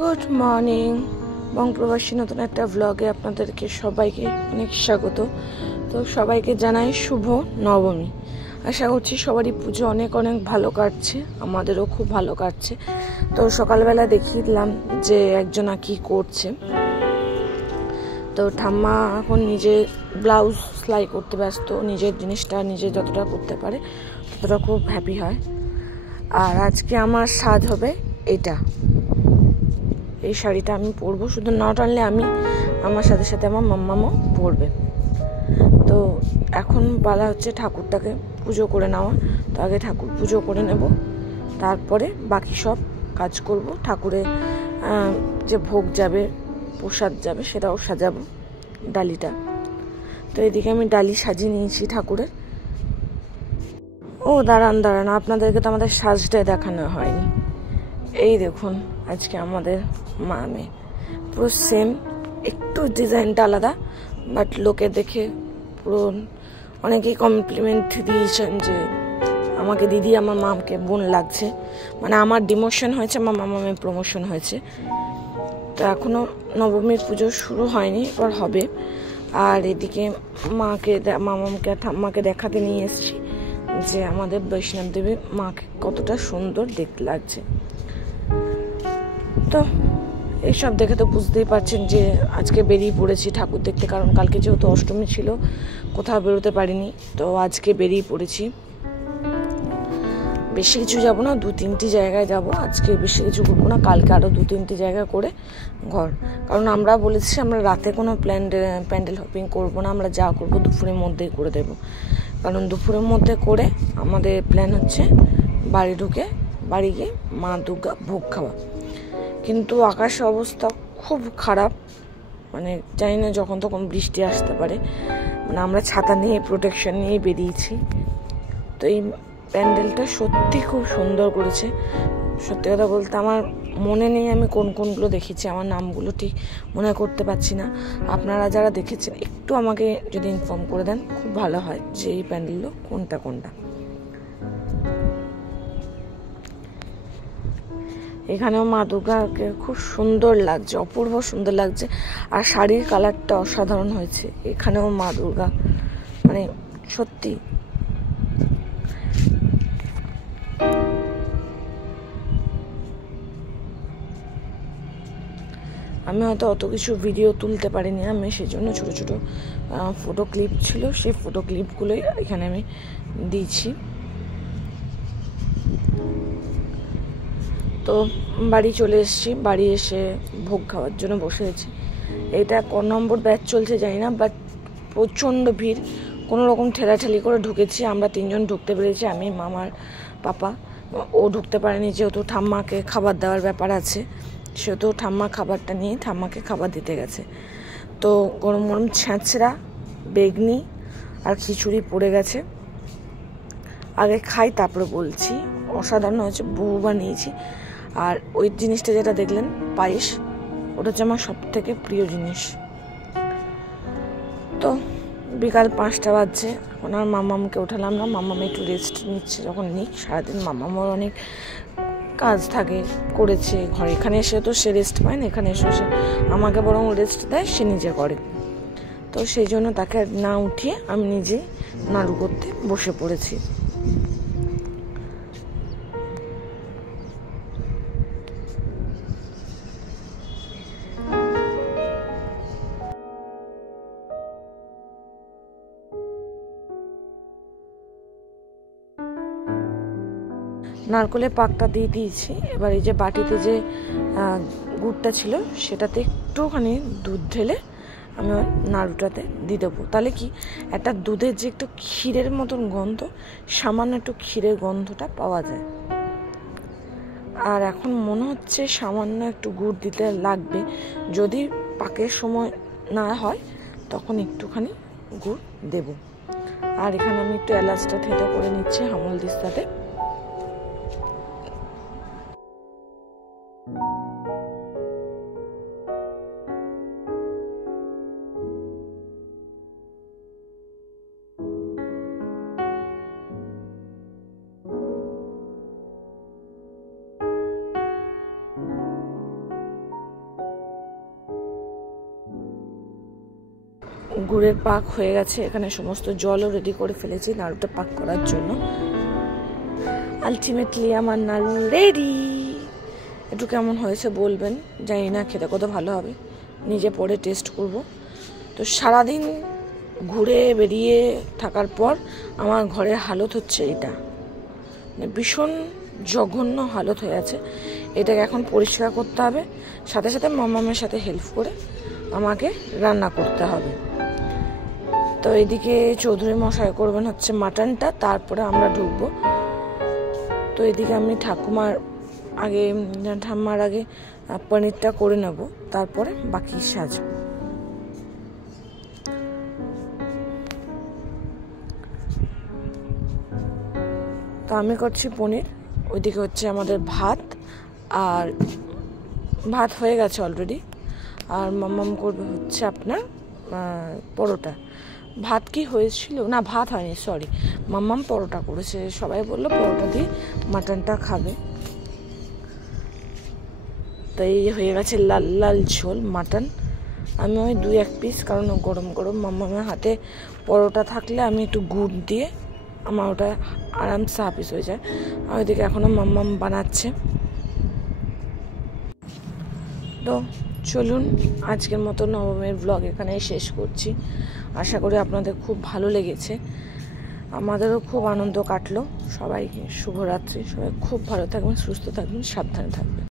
Good morning বংপ্রবাসী নতুন একটা ব্লগে আপনাদেরকে সবাইকে অনেক স্বাগত। তো সবাইকে জানাই শুভ নবমী। আশা করছি সবারই পুজো অনেক অনেক ভালো কাটছে, আমাদেরও খুব ভালো কাটছে। তো সকালবেলা দেখিয়ে দিলাম যে একজনা কি করছে। তো ঠাম্মা এখন নিজে ব্লাউজ সেলাই করতে ব্যস্ত, নিজের জিনিসটা নিজে যতটা করতে পারে ততটা খুব হ্যাপি হয়। আর আজকে আমার সাজ হবে এটা, এই শাড়িটা আমি পরবো, শুধু নট অনলি আমি, আমার সাথে সাথে আমার মাম্মামও পরবে। তো এখন বলা হচ্ছে ঠাকুরটাকে পুজো করে নেওয়া। তো আগে ঠাকুর পুজো করে নেব, তারপরে বাকি সব কাজ করব। ঠাকুরে যে ভোগ যাবে, প্রসাদ যাবে, সেটাও সাজাবো, ডালিটা। তো এদিকে আমি ডালি সাজিয়ে নিয়েছি ঠাকুরের। ও দাঁড়ান আপনাদেরকে তো আমাদের সাজটাই দেখানো হয়নি। এই দেখুন আজকে আমাদের মা মেয়ে পুরো সেম, একটু ডিজাইনটা আলাদা, বাট লোকে দেখে পুরো অনেকেই কমপ্লিমেন্ট দিয়েছেন যে আমাকে দিদি, আমার মামকে বোন লাগছে। মানে আমার ডিমোশন হয়েছে, আমার মামের প্রমোশন হয়েছে। তো এখনো নবমীর পুজো শুরু হয়নি, এবার হবে। আর এদিকে মামাকে ঠাম্মাকে দেখাতে নিয়ে এসেছি যে আমাদের বৈষ্ণব দেবী মাকে কতটা সুন্দর দেখতে লাগছে। তো এইসব দেখে তো বুঝতেই পারছেন যে আজকে বেরিয়ে পড়েছি ঠাকুর দেখতে, কারণ কালকে যেহেতু অষ্টমী ছিল কোথাও বেরোতে পারিনি। তো আজকে বেরিয়ে পড়েছি, বেশি কিছু যাব না, 2-3টি জায়গায় যাব। আজকে বেশি কিছু করবো না, কালকে আরও 2-3টি জায়গা করে ঘর। কারণ আমরা বলেছি আমরা রাতে কোনো প্যান্ডেল হপিং করবো না, আমরা যা করবো দুপুরের মধ্যেই করে দেব। কারণ দুপুরের মধ্যে করে আমাদের প্ল্যান হচ্ছে বাড়ি ঢুকে বাড়ি গিয়ে মা দুর্গা ভোগ খাওয়া। কিন্তু আকাশের অবস্থা খুব খারাপ, মানে জানি না যখন তখন বৃষ্টি আসতে পারে। মানে আমরা ছাতা নিয়ে প্রোটেকশন নিয়ে বেরিয়েছি। তো এই প্যান্ডেলটা সত্যি খুব সুন্দর করেছে। সত্যি কথা বলতে আমার মনে নেই আমি কোনগুলো দেখেছি, আমার নামগুলো ঠিক মনে করতে পারছি না। আপনারা যারা দেখেছেন একটু আমাকে যদি ইনফর্ম করে দেন খুব ভালো হয় যে এই প্যান্ডেলগুলো কোনটা। এখানেও মা দুর্গাকে খুব সুন্দর লাগছে, অপূর্ব সুন্দর লাগছে। আর শাড়ির কালারটা অসাধারণ হয়েছে। এখানেও মা দুর্গা, মানে সত্যি আমি হয়তো অত কিছু ভিডিও তুলতে পারিনি, আমি সেই জন্য ছোটো ছোটো ফটো ক্লিপ ছিল, সেই ফটো ক্লিপগুলোই এখানে আমি দিয়েছি। তো বাড়ি চলে এসেছি, বাড়ি এসে ভোগ খাওয়ার জন্য বসে আছি। এটা কোন নম্বর ব্যাচ চলছে জানি না, বাট প্রচণ্ড ভিড়। কোনো রকম ঠেলাঠেলি করে ঢুকেছি, আমরা 3জন ঢুকতে পেরেছি, আমি, মামার পাপা। ও ঢুকতে পারেনি, যেহেতু ঠাম্মাকে খাবার দেওয়ার ব্যাপার আছে, সেহেতু ঠাম্মা খাবারটা নিয়ে ঠাম্মাকে খাবার দিতে গেছে। তো গরম গরম ছ্যাঁচড়া, বেগনি আর খিচুড়ি পড়ে গেছে। আগে খাই তারপরে বলছি, অসাধারণ হয়েছে, বহুবার নিয়েছি। আর ওই জিনিসটা যেটা দেখলেন পায়েস, ওটা হচ্ছে আমার সব থেকে প্রিয় জিনিস। তো বিকাল 5টা বাজছে, এখন আর মামামকে উঠালাম না, মামাম একটু রেস্ট নিচ্ছে। যখন নিক, সারাদিন মামামর অনেক কাজ থাকে, করেছে ঘরে, এখানে এসে তো সে রেস্ট পায় না, এখানে এসে সে আমাকে বরং রেস্ট দেয়, সে নিজে করে। তো সেই জন্য তাকে না উঠিয়ে আমি নিজেই নাড়ু করতে বসে পড়েছি। নারকলের পাকটা দিয়ে দিয়েছি। এবার এই যে বাটিতে যে গুড়টা ছিল সেটাতে একটুখানি দুধ ঢেলে আমি নাড়ুটাতে দিয়ে দেবো। তাহলে কি একটা দুধের যে একটু ক্ষীরের মতন গন্ধ, সামান্য একটু ক্ষীরের গন্ধটা পাওয়া যায়। আর এখন মনে হচ্ছে সামান্য একটু গুড় দিতে লাগবে, যদি পাকের সময় না হয় তখন একটুখানি গুড় দেব। আর এখানে আমি একটু এলাচটা থেতো করে নিচ্ছি হামল দিস্তাতে। গুড়ের পাক হয়ে গেছে, এখানে সমস্ত জলও রেডি করে ফেলেছি নাড়ুটা পাক করার জন্য। আলটিমেটলি আমার নাড়ু রেডি। একটু কেমন হয়েছে বলবেন, জানি না খেতে কত ভালো হবে, নিজে পরে টেস্ট করব। তো সারাদিন ঘুরে বেরিয়ে থাকার পর আমার ঘরের হালত হচ্ছে এটা, মানে ভীষণ জঘন্য হালত হয়ে আছে। এটাকে এখন পরিষ্কার করতে হবে, সাথে সাথে মামামের সাথে হেল্প করে আমাকে রান্না করতে হবে। তো এদিকে চৌধুরী মশাই করবেন হচ্ছে মাটনটা, তারপরে আমরা ঢুকবো। তো এদিকে আমি ঠাম্মার আগে পনিরটা করে নেব, তারপরে বাকি সাজবো। তো আমি করছি পনির, ওইদিকে হচ্ছে আমাদের ভাত, আর ভাত হয়ে গেছে অলরেডি। আর মাম্মাম করবে হচ্ছে আপনার পরোটা। ভাত কি হয়েছিল না, ভাত হয়নি, সরি, মাম্মাম পরোটা করেছে। সবাই বললো পরোটা দিয়ে মাটনটা খাবে। তাই হয়ে গেছে লাল লাল ঝোল মাটন। আমি ওই 2-1 পিস, কারণ গরম গরম মাম্মামের হাতে পরোটা থাকলে আমি একটু গুড় দিয়ে আমার ওটা আরামসে হাফিস হয়ে যায়। আর ওইদিকে এখনও মাম্মাম বানাচ্ছে। তো চলুন, আজকের মতো নবমীর ব্লগ এখানেই শেষ করছি। আশা করি আপনাদের খুব ভালো লেগেছে, আমাদেরও খুব আনন্দ কাটলো। সবাইকে শুভরাত্রি, সবাই খুব ভালো থাকবেন, সুস্থ থাকবেন, সাবধানে থাকবেন।